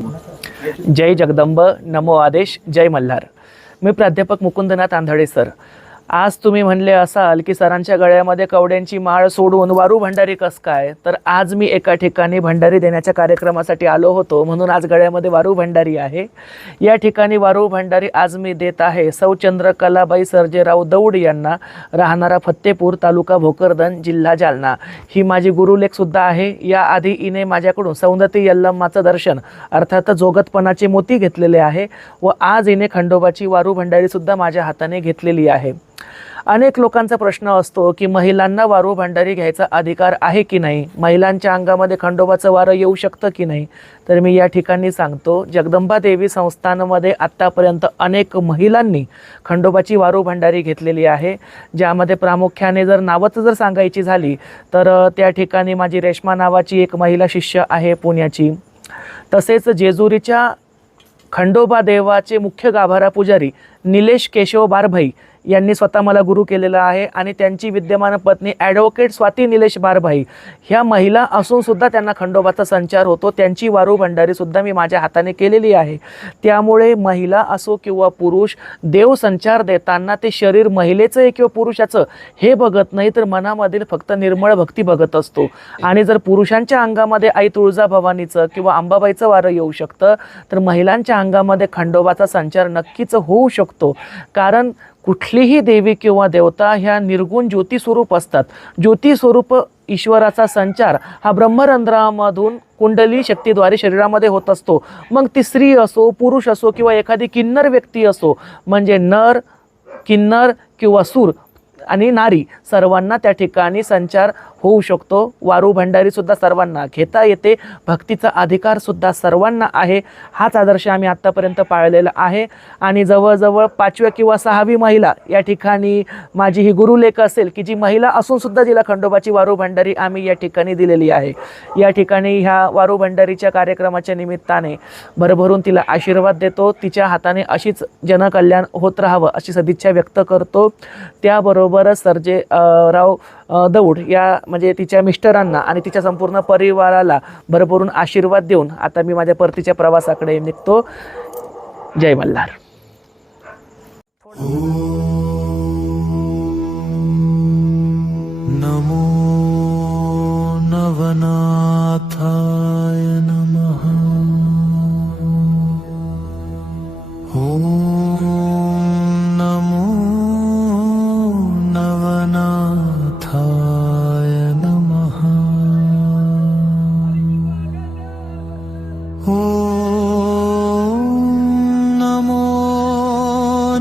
जय जगदंब, नमो आदेश, जय मल्हार. मी प्राध्यापक मुकुंदनाथ आंधळे सर. आज तुम्ही म्हणले असाल की सरांच्या गळ्यामध्ये कवड्यांची माळ सोडून वारू भंडारी कस काय. तर आज मी एका ठिकाणी भंडारी देण्याच्या कार्यक्रमासाठी आलो होतो, म्हणून आज गळ्यामध्ये वारू भंडारी आहे. या ठिकाणी वारू भंडारी आज मी देत आहे सौ चंद्रकलाबाई सर्जेराव दौड यांना, राहणारा फत्तेपूर, तालुका भोकरदन, जिल्हा जालना. ही माझी गुरुलेखसुद्धा आहे. याआधी हिने माझ्याकडून सौंदती यल्लम्माचं दर्शन अर्थात जोगतपणाचे मोती घेतलेले आहे व आज हिने खंडोबाची वारू भंडारीसुद्धा माझ्या हाताने घेतलेली आहे. अनेक लोकांचा प्रश्न असतो की महिलांना वारू भंडारी घ्यायचा अधिकार आहे की नाही, महिलांच्या अंगामध्ये खंडोबाचं वारं येऊ शकतं की नाही. तर मी या ठिकाणी सांगतो, जगदंबा देवी संस्थानमध्ये आत्तापर्यंत अनेक महिलांनी खंडोबाची वारू भंडारी घेतलेली आहे. ज्यामध्ये प्रामुख्याने जर नावच जर सांगायची झाली तर त्या ठिकाणी माझी रेश्मा नावाची एक महिला शिष्य आहे पुण्याची. तसेच जेजुरीच्या खंडोबा देवाचे मुख्य गाभारा पुजारी निलेश केशव बारभाई यांनी स्वतः मला गुरु केलेला आहे आणि त्यांची विद्यमान पत्नी ॲडव्होकेट स्वाती निलेश बारभाई ह्या महिला असूनसुद्धा त्यांना खंडोबाचा संचार होतो. त्यांची वारू भंडारीसुद्धा मी माझ्या हाताने केलेली आहे. त्यामुळे महिला असो किंवा पुरुष, देव संचार देताना ते शरीर महिलेचं आहे किंवा पुरुषाचं हे बघत नाही, तर मनामधील फक्त निर्मळ भक्ती बघत असतो. आणि जर पुरुषांच्या अंगामध्ये आई तुळजाभवानीचं किंवा अंबाबाईचं वारं येऊ शकतं, तर महिलांच्या अंगामध्ये खंडोबाचा संचार नक्कीच होऊ शकतो. कारण कुठलीही देवी किंवा देवता ह्या निर्गुण ज्योती स्वरूप असतात. ज्योती स्वरूप ईश्वराचा संचार हा ब्रह्मरंध्रामधून कुंडली शक्तीद्वारे शरीरामध्ये होत असतो. मग ती स्त्री असो, पुरुष असो किंवा एखादी किन्नर व्यक्ती असो, म्हणजे नर, किन्नर किंवा सूर आणि नारी सर्वांना त्या ठिकाणी संचार होऊ शकतो. वारू भंडारीसुद्धा सर्वांना घेता येते. भक्तीचा अधिकारसुद्धा सर्वांना आहे. हाच आदर्श आम्ही आत्तापर्यंत पाळलेला आहे. आणि जवळजवळ 5व्या किंवा 6वी महिला या ठिकाणी माझी ही गुरुलेख असेल की जी महिला असूनसुद्धा जिला खंडोबाची वारू भंडारी आम्ही या ठिकाणी दिलेली आहे. या ठिकाणी ह्या वारू भंडारीच्या कार्यक्रमाच्या निमित्ताने भरभरून तिला आशीर्वाद देतो. तिच्या हाताने अशीच जनकल्याण होत राहावं अशी सदिच्छा व्यक्त करतो. त्याबरोबरच सर्जेराव दौड या म्हणजे तिच्या मिस्टरांना आणि तिच्या संपूर्ण परिवाराला भरभरून आशीर्वाद देऊन आता मी माझ्या परतीच्या प्रवासाकडे निघतो. जय मल्हार. नमो नवनाथाय नमः. ओम नमो नवनाथाय नमः. ओम नमो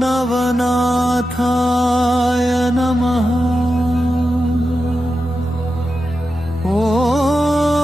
नवनाथाय नमः. ओम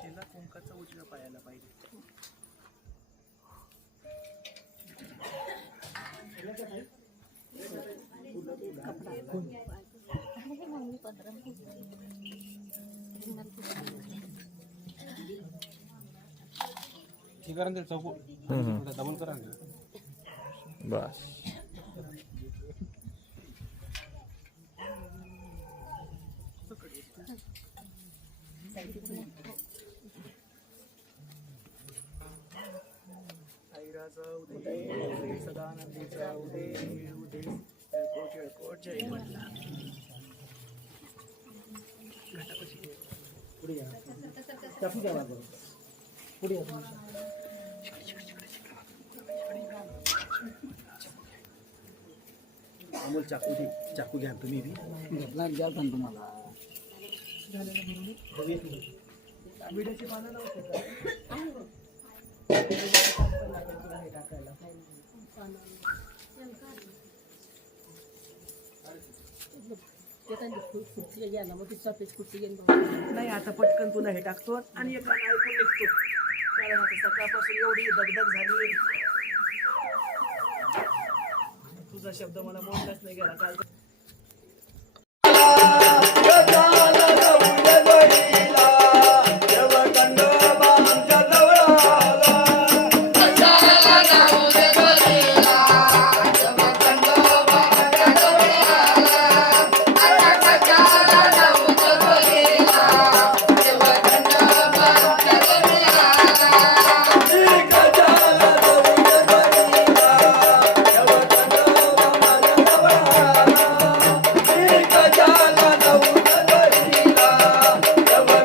शेला कुंकाचा उजव्या पायाला पाहिजे. डबल करा बस. ऐराचा उदय सदानंदीचा उदय उदय जळकोट जळकोट जय मल्हार. अमोल चाकू घ्या तुम्ही बी द्याल पण तुम्हाला विड्याची पानं नव्हते टाकायला. नाही आता पटकन तुला हे टाकतो आणि एका ऐकून निघतो, कारण आता सकाळपासून एवढी दगदग झाली. तुझा शब्द मला बोललाच नाही गेला काल. जय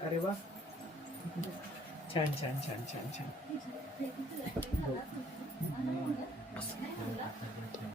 अरे वा छान छान छान छान छान